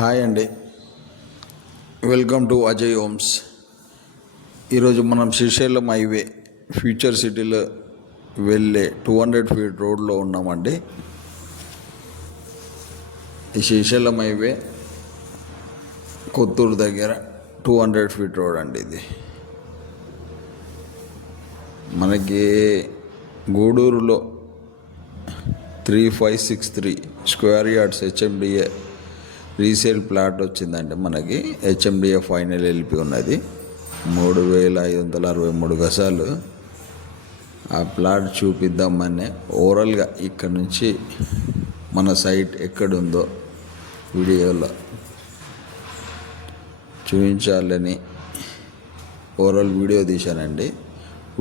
Hi అండి, welcome to Ajay homes. ఈరోజు మనం శ్రీశైలం హైవే ఫ్యూచర్ సిటీలో వెళ్ళే 200 ఫీట్ రోడ్లో ఉన్నామండి. ఈ శ్రీశైలం హైవే కొత్తూరు దగ్గర 200 ఫీట్ రోడ్ అండి. ఇది మనకి గూడూరులో 3563 square yards HMDA resale plot వచ్చిందండి. మనకి హెచ్ఎండిఏ ఫైనల్ ఎల్పి ఉన్నది 3563 గజాలు. ఆ ప్లాట్ చూపిద్దామని ఓవరాల్గా ఇక్కడ నుంచి మన సైట్ ఎక్కడుందో వీడియోలో చూపించాలని ఓవరాల్ వీడియో తీశానండి.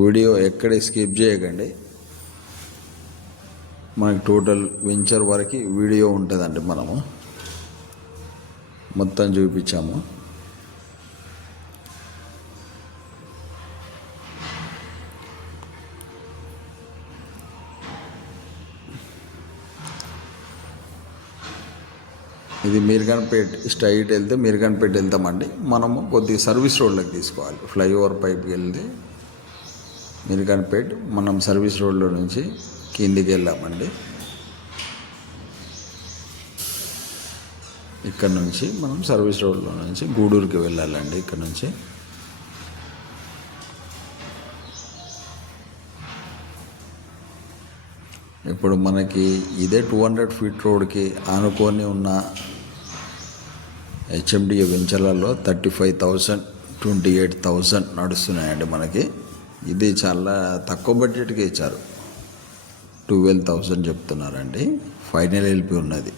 వీడియో ఎక్కడ స్కిప్ చేయకండి. మనకి టోటల్ వెంచర్ వరకు వీడియో ఉంటుందండి. మనము మొత్తం చూపించాము. ఇది మీర్ఖాన్పేట్ స్ట్రైట్ వెళ్తే మీర్ఖాన్పేట్ వెళ్తామండి. మనము కొద్దిగా సర్వీస్ రోడ్లోకి తీసుకోవాలి. ఫ్లైఓవర్ పైకి వెళ్తే మీర్ఖాన్పేట్, మనం సర్వీస్ రోడ్లో నుంచి కిందికి వెళ్ళామండి. ఇక్కడ నుంచి మనం సర్వీస్ రోడ్లో నుంచి గూడూరుకి వెళ్ళాలండి. ఇక్కడ నుంచి ఇప్పుడు మనకి ఇదే 200 ఫీట్ రోడ్కి ఆనుకొని ఉన్న హెచ్ఎండిఏ వెంచర్లలో 35,000 28,000 నడుస్తున్నాయండి. మనకి ఇది చాలా తక్కువ బడ్జెట్కి ఇచ్చారు. 12,000 చెప్తున్నారండి. ఫైనల్ ఎల్పి ఉన్నది.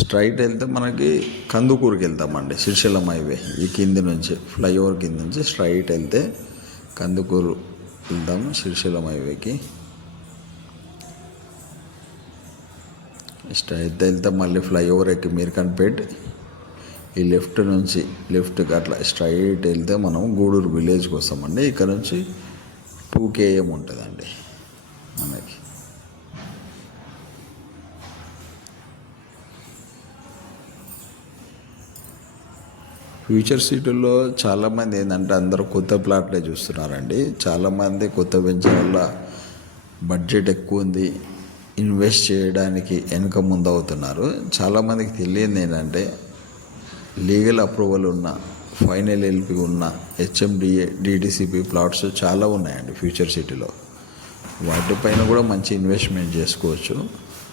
స్ట్రైట్ వెళ్తే మనకి కందుకూరుకి వెళ్తామండి. శ్రీశైలం హైవే ఈ కింది నుంచి ఫ్లైఓవర్ కింద నుంచి స్ట్రైట్ వెళ్తే కందుకూరు వెళ్తాము. శ్రీశైలం హైవేకి స్ట్రైట్ వెళ్తే మళ్ళీ ఫ్లైఓవర్ ఎక్కి మీర్ఖాన్పేట్, ఈ లెఫ్ట్ నుంచి లెఫ్ట్కి అట్లా స్ట్రైట్ వెళ్తే మనం గూడూరు విలేజ్కి వస్తామండి. ఇక్కడ నుంచి 2 km ఉంటుందండి మనకి. ఫ్యూచర్ సిటీలో చాలామంది ఏంటంటే అందరూ కొత్త ప్లాట్లే చూస్తున్నారండి. చాలామంది కొత్త వెంచర్ వల్ల బడ్జెట్ ఎక్కువ ఉంది, ఇన్వెస్ట్ చేయడానికి వెనక ముందు అవుతున్నారు. చాలామందికి తెలియదు ఏంటంటే లీగల్ అప్రూవల్ ఉన్న, ఫైనల్ ఎల్పి ఉన్న హెచ్ఎండిఏ డిటిసిపి ప్లాట్స్ చాలా ఉన్నాయండి ఫ్యూచర్ సిటీలో. వాటిపైన కూడా మంచి ఇన్వెస్ట్మెంట్ చేసుకోవచ్చు.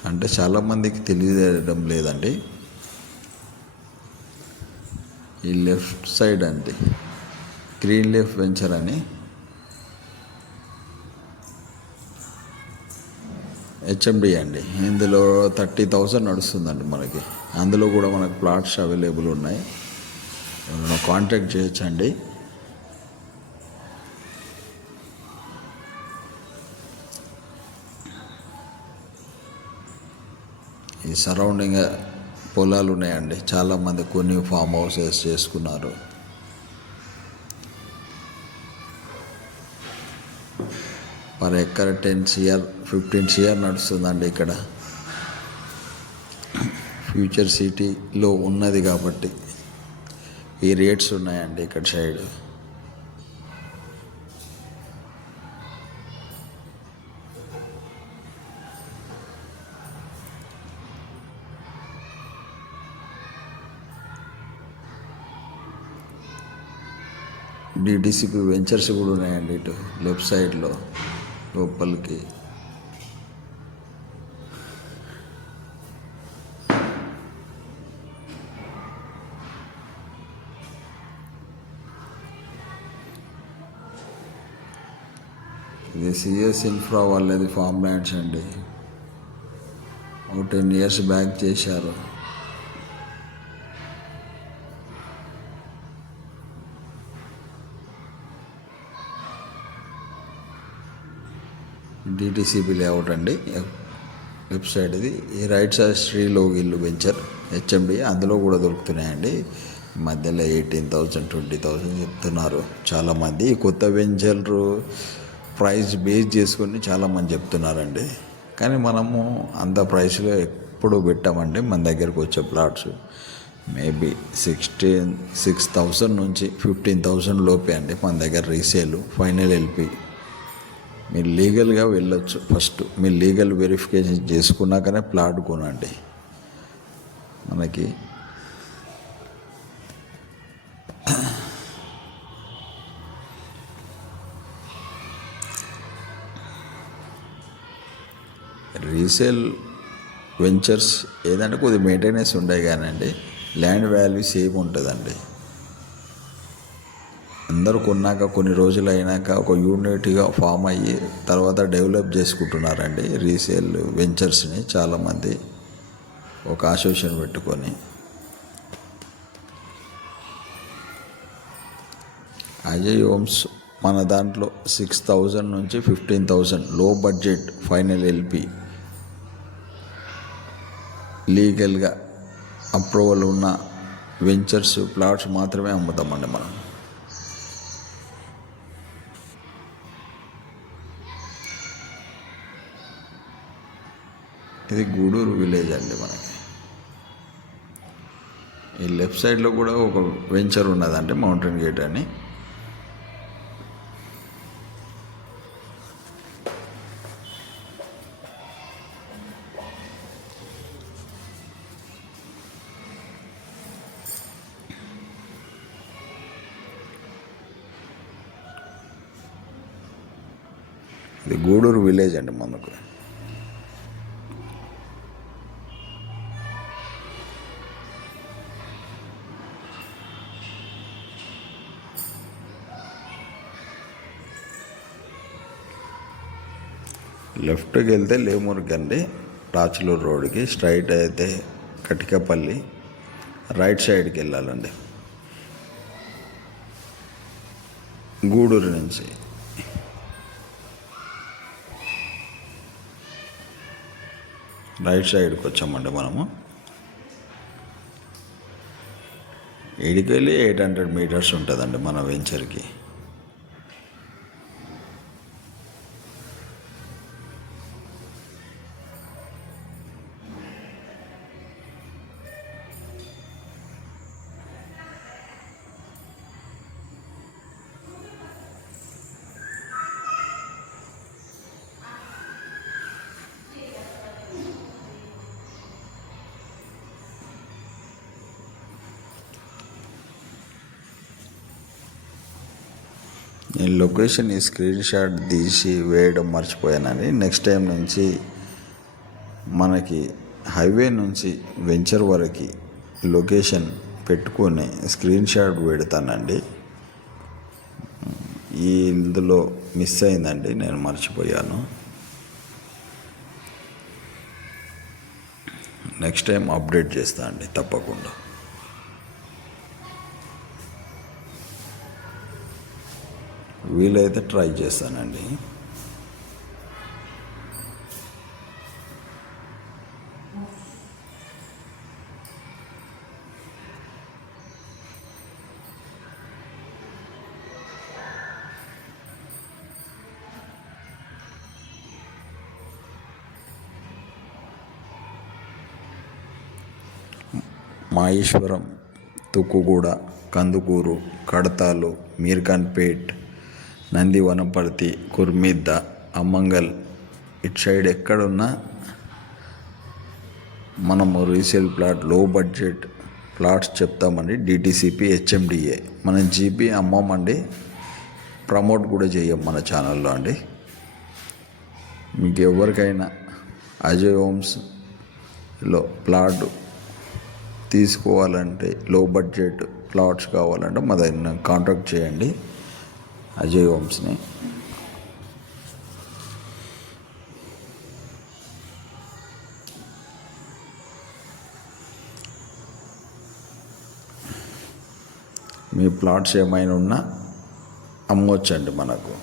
అంటే చాలామందికి తెలియడం లేదండి. ఈ లెఫ్ట్ సైడ్ అండి గ్రీన్ లీఫ్ వెంచర్ అని హెచ్ఎండి అండి. ఇందులో 30,000 నడుస్తుందండి మనకి. అందులో కూడా మనకు ప్లాట్స్ అవైలబుల్ ఉన్నాయి. కాంటాక్ట్ చేయొచ్చండి. ఈ సరౌండింగ్ పొలాలు ఉన్నాయండి. చాలామంది కొన్ని ఫామ్ హౌసెస్ చేసుకున్నారు. పర్ ఎకర్ 10 CR 15 CR నడుస్తుందండి. ఇక్కడ ఫ్యూచర్ సిటీలో ఉన్నది కాబట్టి ఈ రేట్స్ ఉన్నాయండి. ఇక్కడ సైడ్ డిటిసిపి వెంచర్స్ కూడా ఉన్నాయండి. ఇటు లెఫ్ట్ సైడ్లో లోపలికి ఇది సిఎస్ ఇన్ఫ్రా వాళ్ళది ఫామ్ ల్యాండ్స్ అండి. 10 years బ్యాక్ చేశారు. డిటిసిపి లేఅవుట్ అండి. లెఫ్ట్ సైడ్ ఇది. ఈ రైట్ సైడ్ శ్రీలోగిల్లు వెంచర్ హెచ్ఎండి, అందులో కూడా దొరుకుతున్నాయండి. మధ్యలో 18,000 20,000 చెప్తున్నారు చాలామంది. ఈ కొత్త వెంచర్ ప్రైస్ బేస్ చేసుకొని చాలామంది చెప్తున్నారండి. కానీ మనము అంత ప్రైస్లో ఎప్పుడు పెట్టామండి. మన దగ్గరకు వచ్చే ప్లాట్స్ మేబీ 6,000 నుంచి 15,000 లోపే అండి మన దగ్గర రీసేల్. ఫైనల్ ఎల్పి మీరు లీగల్గా వెళ్ళొచ్చు. ఫస్ట్ మీరు లీగల్ వెరిఫికేషన్ చేసుకున్నాకనే ప్లాట్ కొనండి. మనకి రీసేల్ వెంచర్స్ ఏదంటే కొద్దిగా మెయింటెనెన్స్ ఉండే కానండి, ల్యాండ్ వాల్యూ సేమ్ ఉంటుందండి. అందరూ కొన్నాక కొన్ని రోజులు అయినాక ఒక యూనిట్గా ఫామ్ అయ్యి తర్వాత డెవలప్ చేసుకుంటున్నారండి రీసేల్ వెంచర్స్ని చాలామంది ఒక అసోసియేషన్ పెట్టుకొని. అజయ్ హోమ్స్ మన దాంట్లో 6,000 నుంచి 15,000 లో బడ్జెట్ ఫైనల్ ఎల్పి లీగల్గా అప్రూవల్ ఉన్న వెంచర్స్ ప్లాట్స్ మాత్రమే అమ్ముతామండి మనం. ఇది గూడూరు విలేజ్ అండి మనకి. ఈ లెఫ్ట్ సైడ్లో కూడా ఒక వెంచర్ ఉన్నదండి, మౌంటైన్ గేట్ అని. ఇది గూడూరు విలేజ్ అండి మనకు. లెఫ్ట్కి వెళ్తే లేమూరుకి అండి, రాచులూరు రోడ్డుకి స్ట్రైట్ అయితే కటికపల్లి, రైట్ సైడ్కి వెళ్ళాలండి గూడూరు నుంచి. రైట్ సైడ్కి వచ్చామండి మనము. ఈడికి వెళ్ళి 800 మీటర్స్ ఉంటుందండి మన వెంచర్కి. నేను లొకేషన్ ఈ స్క్రీన్ షాట్ తీసి వేయడం మర్చిపోయానండి. నెక్స్ట్ టైం నుంచి మనకి హైవే నుంచి వెంచర్ వరకు లొకేషన్ పెట్టుకొని స్క్రీన్ షాట్ పెడతానండి. ఇందులో మిస్ అయిందండి, నేను మర్చిపోయాను. నెక్స్ట్ టైం అప్డేట్ చేస్తా అండి తప్పకుండా. వీలైతే ట్రై చేస్తానండి. మాయేశ్వరం, తుక్కుగూడ, కందుకూరు, కడతాలు, మీర్ఖాన్పేట్, నంది వనపర్తి, కుర్మిద్ద, అమ్మంగల్ ఇటు సైడ్ ఎక్కడున్నా మనము రీసేల్ ప్లాట్ లో బడ్జెట్ ప్లాట్స్ చెప్తామండి. డిటిసిపి, హెచ్ఎండిఏ మనం జీపీ అమ్మమండి, ప్రమోట్ కూడా చేయం మన ఛానల్లో అండి. మీకు ఎవరికైనా అజయ్ హోమ్స్లో ప్లాట్ తీసుకోవాలంటే, లో బడ్జెట్ ప్లాట్స్ కావాలంటే మా దగ్గర కాంటాక్ట్ చేయండి అజయ్ హోమ్స్ని. మీ ప్లాట్స్ ఏమైనా ఉన్నా అమ్మవచ్చండి మనకు.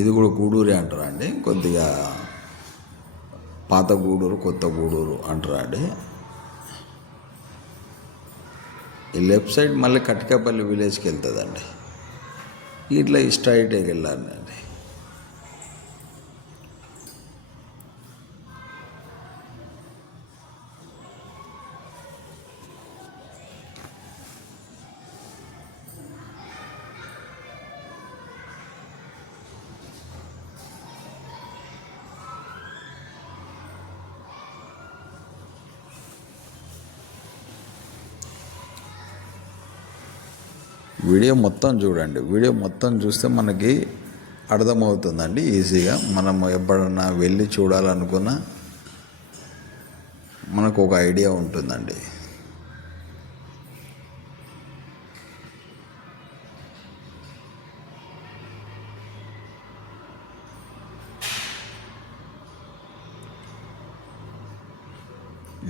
ఇది కూడా గూడూరే అంటారండి, కొద్దిగా పాత గూడూరు కొత్త గూడూరు అంటారండి. ఈ లెఫ్ట్ సైడ్ మళ్ళీ కట్కాపల్లి విలేజ్కి వెళ్తుందండి. ఇట్లా స్ట్రైట్గా వెళ్ళాలండి. వీడియో మొత్తం చూడండి. వీడియో మొత్తం చూస్తే మనకి అర్థమవుతుందండి ఈజీగా. మనం ఎప్పుడన్నా వెళ్ళి చూడాలనుకున్నా మనకు ఒక ఐడియా ఉంటుందండి.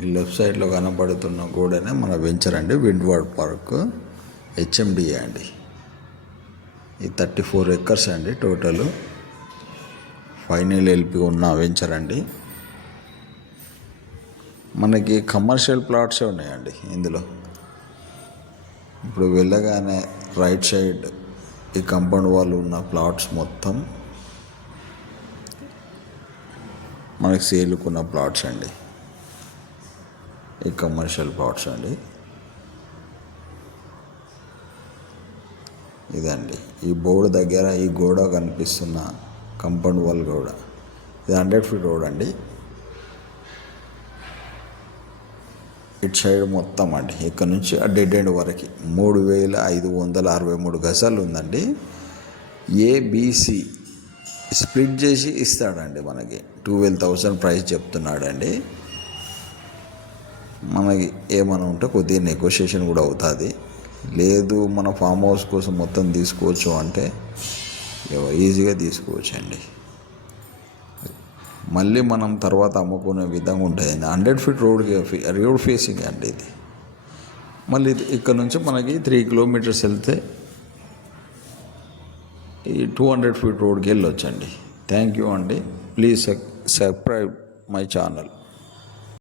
ఈ లెఫ్ట్ సైడ్లో కనబడుతున్న గోడనే మన వెంచర్ అండి, విండ్వర్డ్ పార్క్ హెచ్ఎండిఏ అండి. ఈ 34 acres అండి టోటల్. ఫైనల్ ఎల్పి ఉన్న వెంచర్ అండి. మనకి కమర్షియల్ ప్లాట్సే ఉన్నాయండి ఇందులో. ఇప్పుడు వెళ్ళగానే రైట్ సైడ్ ఈ కాంపౌండ్ వాళ్ళు ఉన్న ప్లాట్స్ మొత్తం మనకి సేలుకున్న ప్లాట్స్ అండి. ఈ కమర్షియల్ ప్లాట్స్ అండి. ఇదండి ఈ బోర్డు దగ్గర ఈ గోడ కనిపిస్తున్న కాంపౌండ్ వాల్ గోడ. ఇది 100 feet రోడ్ అండి. ఇటు సైడ్ మొత్తం అండి ఇక్కడ నుంచి ఆ డెడ్ ఎండ్ వరకు 3563 గజాలు ఉందండి. ఏబిసి స్ప్లిట్ చేసి ఇస్తాడండి మనకి. 12,000 ప్రైస్ చెప్తున్నాడండి. మనకి ఏమైనా ఉంటే కొద్దిగా నెగోషియేషన్ కూడా అవుతుంది. లేదు మన ఫామ్ హౌస్ కోసం మొత్తం తీసుకోవచ్చు అంటే ఈజీగా తీసుకోవచ్చు అండి. మళ్ళీ మనం తర్వాత అమ్ముకునే విధంగా ఉంటుంది. 100 feet రోడ్ ఫేసింగ్ అండి ఇది. మళ్ళీ ఇక్కడ నుంచి మనకి 3 kilometers వెళ్తే ఈ 200 feet రోడ్కి వెళ్ళొచ్చండి. థ్యాంక్ యూ అండి. Please subscribe my channel.